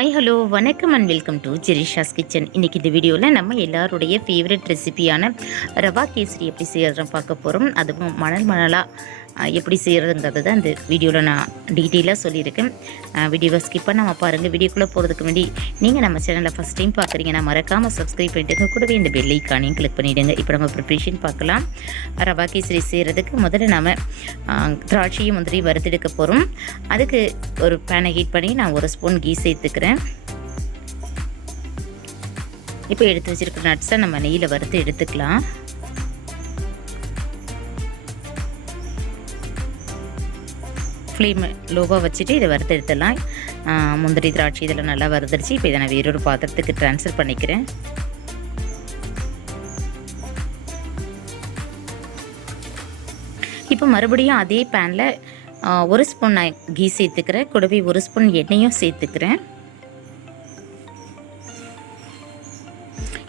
Hi hello வணக்கம் and welcome to ஜெரிஷாஸ் kitchen. இன்றைக்கி இந்த வீடியோவில் நம்ம எல்லாருடைய ஃபேவரட் ரெசிபியான ரவா கேசரி எப்படி செய்கிறதுன்னு பார்க்க போகிறோம். அதுவும் மணலாக எப்படி செய்கிறதுங்கிறது தான் இந்த வீடியோவில் நான் டீட்டெயிலாக சொல்லியிருக்கேன். வீடியோவை ஸ்கிப் பண்ணாமல் பாருங்கள். வீடியோக்குள்ளே போகிறதுக்கு முன்னாடி நீங்கள் நம்ம சேனலில் ஃபஸ்ட் டைம் பார்க்குறீங்கன்னா மறக்காமல் சப்ஸ்கிரைப் பண்ணிவிடுங்க. கூடவே இந்த பெல் ஐக்கானையும் கிளிக் பண்ணிவிடுங்க. இப்போ நம்ம ப்ரிப்ரேஷன் பார்க்கலாம். ரவா கேசரி செய்கிறதுக்கு முதல்ல நம்ம திராட்சையும் முந்திரி வறுத்தெடுக்க போகிறோம். அதுக்கு ஒரு பேனை ஹீட் பண்ணி நான் 1 ஸ்பூன் கீ சேர்த்துக்கிறேன். இப்போ எடுத்து வச்சுருக்கிற நட்ஸை நம்ம நெய்யில் வறுத்து எடுத்துக்கலாம். ஃப்ளேம் லோவாக வச்சுட்டு இதை வறுத்து எடுத்துடலாம். முந்திரி திராட்சை இதெல்லாம் நல்லா வறுத்துருச்சு. இப்போ இதை நான் வேறொரு பாத்திரத்துக்கு ட்ரான்ஸ்ஃபர் பண்ணிக்கிறேன். இப்போ மறுபடியும் அதே பேனில் 1 ஸ்பூன் நான் கீ சேர்த்துக்கிறேன். கூடவே 1 ஸ்பூன் எண்ணெயும் சேர்த்துக்கிறேன்.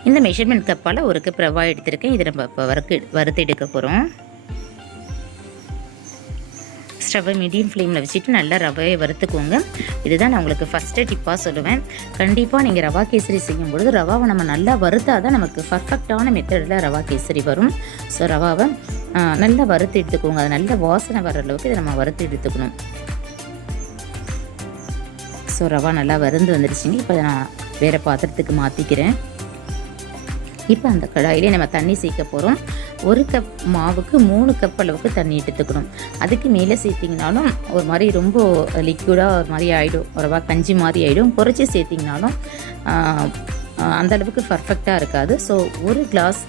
இந்த மெஷர்மெண்ட் கப்பால் 1 கப் ரவா எடுத்திருக்கேன். இதை நம்ம இப்போ வறுத்து எடுக்க போகிறோம். ஸ்டவ்வை மீடியம் ஃப்ளேமில் வச்சுட்டு நல்லா ரவையை வறுத்துக்கோங்க. இதுதான் நான் உங்களுக்கு ஃபஸ்ட்டு டிப்பாக சொல்லுவேன். கண்டிப்பாக நீங்கள் ரவா கேசரி செய்யும்பொழுது ரவாவை நம்ம நல்லா வறுத்தால் தான் நமக்கு பர்ஃபெக்டான மெத்தடில் ரவா கேசரி வரும். ஸோ ரவாவை நல்லா வறுத்து எடுத்துக்கோங்க. அது நல்ல வாசனை வர அளவுக்கு இதை நம்ம வறுத்து எடுத்துக்கணும். ஸோ ரவா நல்லா வறுந்து வந்துடுச்சுங்க. இப்போ நான் வேறு பாத்திரத்துக்கு மாற்றிக்கிறேன். இப்போ அந்த கடாயிலே நம்ம தண்ணி சேர்க்க போகிறோம். 1 கப் மாவுக்கு 3 கப் அளவுக்கு தண்ணி எடுத்துக்கணும். அதுக்கு மேலே சேர்த்திங்கனாலும் ஒரு மாதிரி ரொம்ப லிக்விடாக ஒரு மாதிரி ஆகிடும், ரவா கஞ்சி மாதிரி ஆகிடும். குறைச்சி சேர்த்திங்கனாலும் அந்தளவுக்கு பர்ஃபெக்டாக இருக்காது. ஸோ 1 கிளாஸ்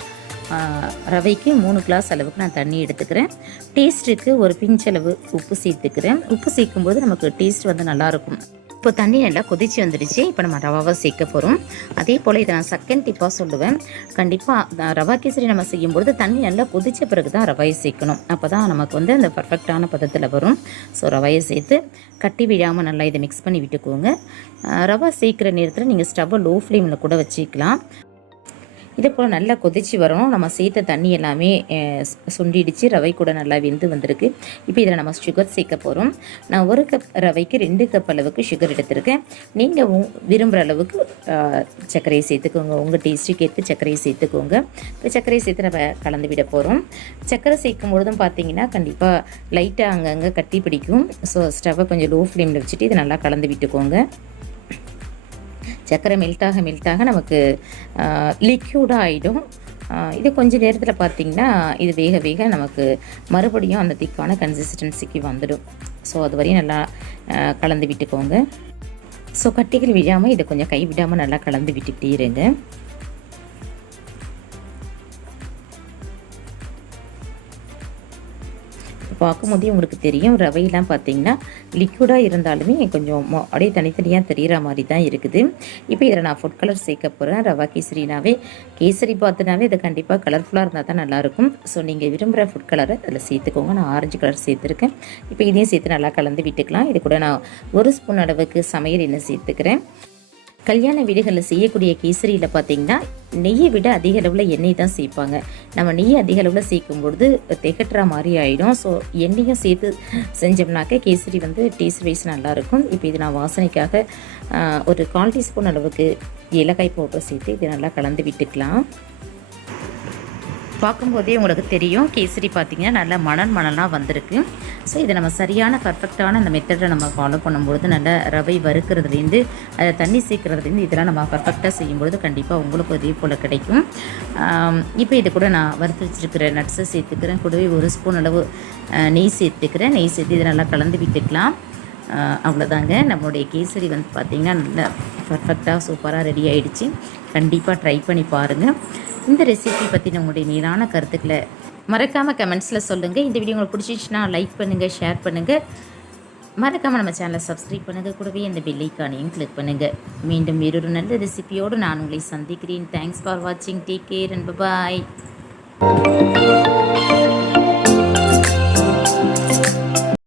ரவைக்கு 3 கிளாஸ் அளவுக்கு நான் தண்ணி எடுத்துக்கிறேன். டேஸ்ட்டுக்கு ஒரு பிஞ்ச் அளவு உப்பு சேர்த்துக்கிறேன். உப்பு சேர்க்கும்போது நமக்கு டேஸ்ட் வந்து நல்லாயிருக்கும். இப்போ தண்ணி நல்லா கொதிச்சு வந்துடுச்சு. இப்போ நம்ம ரவாவை சேர்க்க போகிறோம். அதே போல் இதை நான் செகண்ட் டிப்பாக சொல்லுவேன். கண்டிப்பாக ரவா கேசரி நம்ம செய்யும்பொழுது தண்ணி நல்லா கொதித்த பிறகு தான் ரவையை சேர்க்கணும். அப்போ தான் நமக்கு வந்து அந்த பர்ஃபெக்டான பதத்தில் வரும். ஸோ ரவையை சேர்த்து கட்டி விடாமல் நல்லா இதை மிக்ஸ் பண்ணி விட்டுக்கோங்க. ரவா சேர்க்குற நேரத்தில் நீங்கள் ஸ்டவ்வை லோ ஃப்ளேமில் கூட வச்சுக்கலாம். இதே போல் நல்லா கொதிச்சு வரணும். நம்ம சேர்த்த தண்ணி எல்லாமே சுண்டிடுச்சு. ரவை கூட நல்லா வெந்து வந்திருக்கு. இப்போ இதில் நம்ம சுகர் சேர்க்க போகிறோம். நான் 1 கப் ரவைக்கு 2 கப் அளவுக்கு சுகர் எடுத்திருக்கேன். நீங்கள் விரும்புகிற அளவுக்கு சர்க்கரையை சேர்த்துக்கோங்க. உங்கள் டேஸ்ட்டுக்கு ஏற்ற சர்க்கரையை சேர்த்துக்கோங்க. இப்போ சர்க்கரையை சேர்த்து நம்ம கலந்து விட போகிறோம். சர்க்கரை சேர்க்கும் பொழுதும் பார்த்தீங்கன்னா கண்டிப்பாக லைட்டாக அங்கங்கே கட்டி பிடிக்கும். ஸோ ஸ்டவ்வை கொஞ்சம் லோ ஃப்ளேமில் வச்சுட்டு இதை நல்லா கலந்து விட்டுக்கோங்க. சர்க்கரை மெல்ட்டாக நமக்கு லிக்யூடாக ஆகிடும். இது கொஞ்சம் நேரத்தில் பார்த்திங்கன்னா இது வேக நமக்கு மறுபடியும் அந்த திக்கான கன்சிஸ்டன்சிக்கு வந்துடும். ஸோ அது வரையும் நல்லா கலந்து விட்டுக்கோங்க. ஸோ கட்டிகள் விடாமல் இதை கொஞ்சம் கை விடாமல் நல்லா கலந்து விட்டுக்கிட்டே இருங்க. பார்க்கும்போதே உங்களுக்கு தெரியும், ரவையெல்லாம் பார்த்தீங்கன்னா லிக்விடாக இருந்தாலுமே கொஞ்சம் அப்படியே தனித்தனியாக தெரிகிற மாதிரி தான் இருக்குது. இப்போ இதில் நான் ஃபுட் கலர் சேர்க்க போகிறேன். ரவா கேசரினாவே கேசரி பார்த்துனாவே இதை கண்டிப்பாக கலர்ஃபுல்லாக இருந்தால் தான் நல்லாயிருக்கும். ஸோ நீங்கள் விரும்புகிற ஃபுட் கலரை அதில் சேர்த்துக்கோங்க. நான் ஆரஞ்சு கலர் சேர்த்துருக்கேன். இப்போ இதையும் சேர்த்து நல்லா கலந்து விட்டுக்கலாம். இது கூட நான் 1 ஸ்பூன் அளவுக்கு சமையல் எண்ணெய் சேர்த்துக்கிறேன். கல்யாண வீடுகளில் செய்யக்கூடிய கேசரியில் பார்த்திங்கன்னா நெய்யை விட அதிக அளவில் எண்ணெய் தான் சேர்ப்பாங்க. நம்ம நெய் அதிக அளவில் சேர்க்கும்பொழுது திகட்டுற மாதிரி ஆகிடும். ஸோ எண்ணெயும் சேர்த்து செஞ்சோம்னாக்க கேசரி வந்து டேஸ்ட் வைஸ் நல்லாயிருக்கும். இப்போ இது நான் வாசனைக்காக ஒரு 1/4 டீஸ்பூன் அளவுக்கு ஏலக்காய் பவுடர் சேர்த்து இது நல்லா கலந்து விட்டுக்கலாம். பார்க்கும்போதே உங்களுக்கு தெரியும் கேசரி பார்த்திங்கன்னா நல்லா மணலாக வந்திருக்கு. ஸோ இதை நம்ம சரியான பர்ஃபெக்டான அந்த மெத்தடை நம்ம ஃபாலோ பண்ணும்பொழுது நல்லா ரவை வறுக்கிறதுலேருந்து அதை தண்ணி சேர்க்குறதுலேருந்து இதெல்லாம் நம்ம பர்ஃபெக்டாக செய்யும்பொழுது கண்டிப்பாக உங்களுக்கு இதே போல் கிடைக்கும். இப்போ இது கூட நான் வறுத்து வச்சுருக்கிற நட்ஸை சேர்த்துக்கிறேன். கூடவே 1 ஸ்பூன் அளவு நெய் சேர்த்துக்கிறேன். நெய் சேர்த்து இதை நல்லா கலந்து விட்டுக்கலாம். அவ்வளோதாங்க, நம்மளுடைய கேசரி வந்து பார்த்திங்கன்னா நல்லா பர்ஃபெக்டாக சூப்பராக ரெடி ஆகிடுச்சு. கண்டிப்பாக ட்ரை பண்ணி பாருங்கள். இந்த ரெசிபி பற்றின உங்களுடைய நீரான கருத்துக்களை மறக்காமல் கமெண்ட்ஸில் சொல்லுங்கள். இந்த வீடியோ உங்களுக்கு பிடிச்சிச்சுன்னா லைக் பண்ணுங்கள், ஷேர் பண்ணுங்கள். மறக்காமல் நம்ம சேனலை சப்ஸ்கிரைப் பண்ணுங்கள். கூடவே இந்த பெல் ஐக்கானையும் கிளிக் பண்ணுங்கள். மீண்டும் வேறொரு நல்ல ரெசிபியோடு நான் உங்களை சந்திக்கிறேன். தேங்க்ஸ் ஃபார் வாட்சிங். Take care and bye.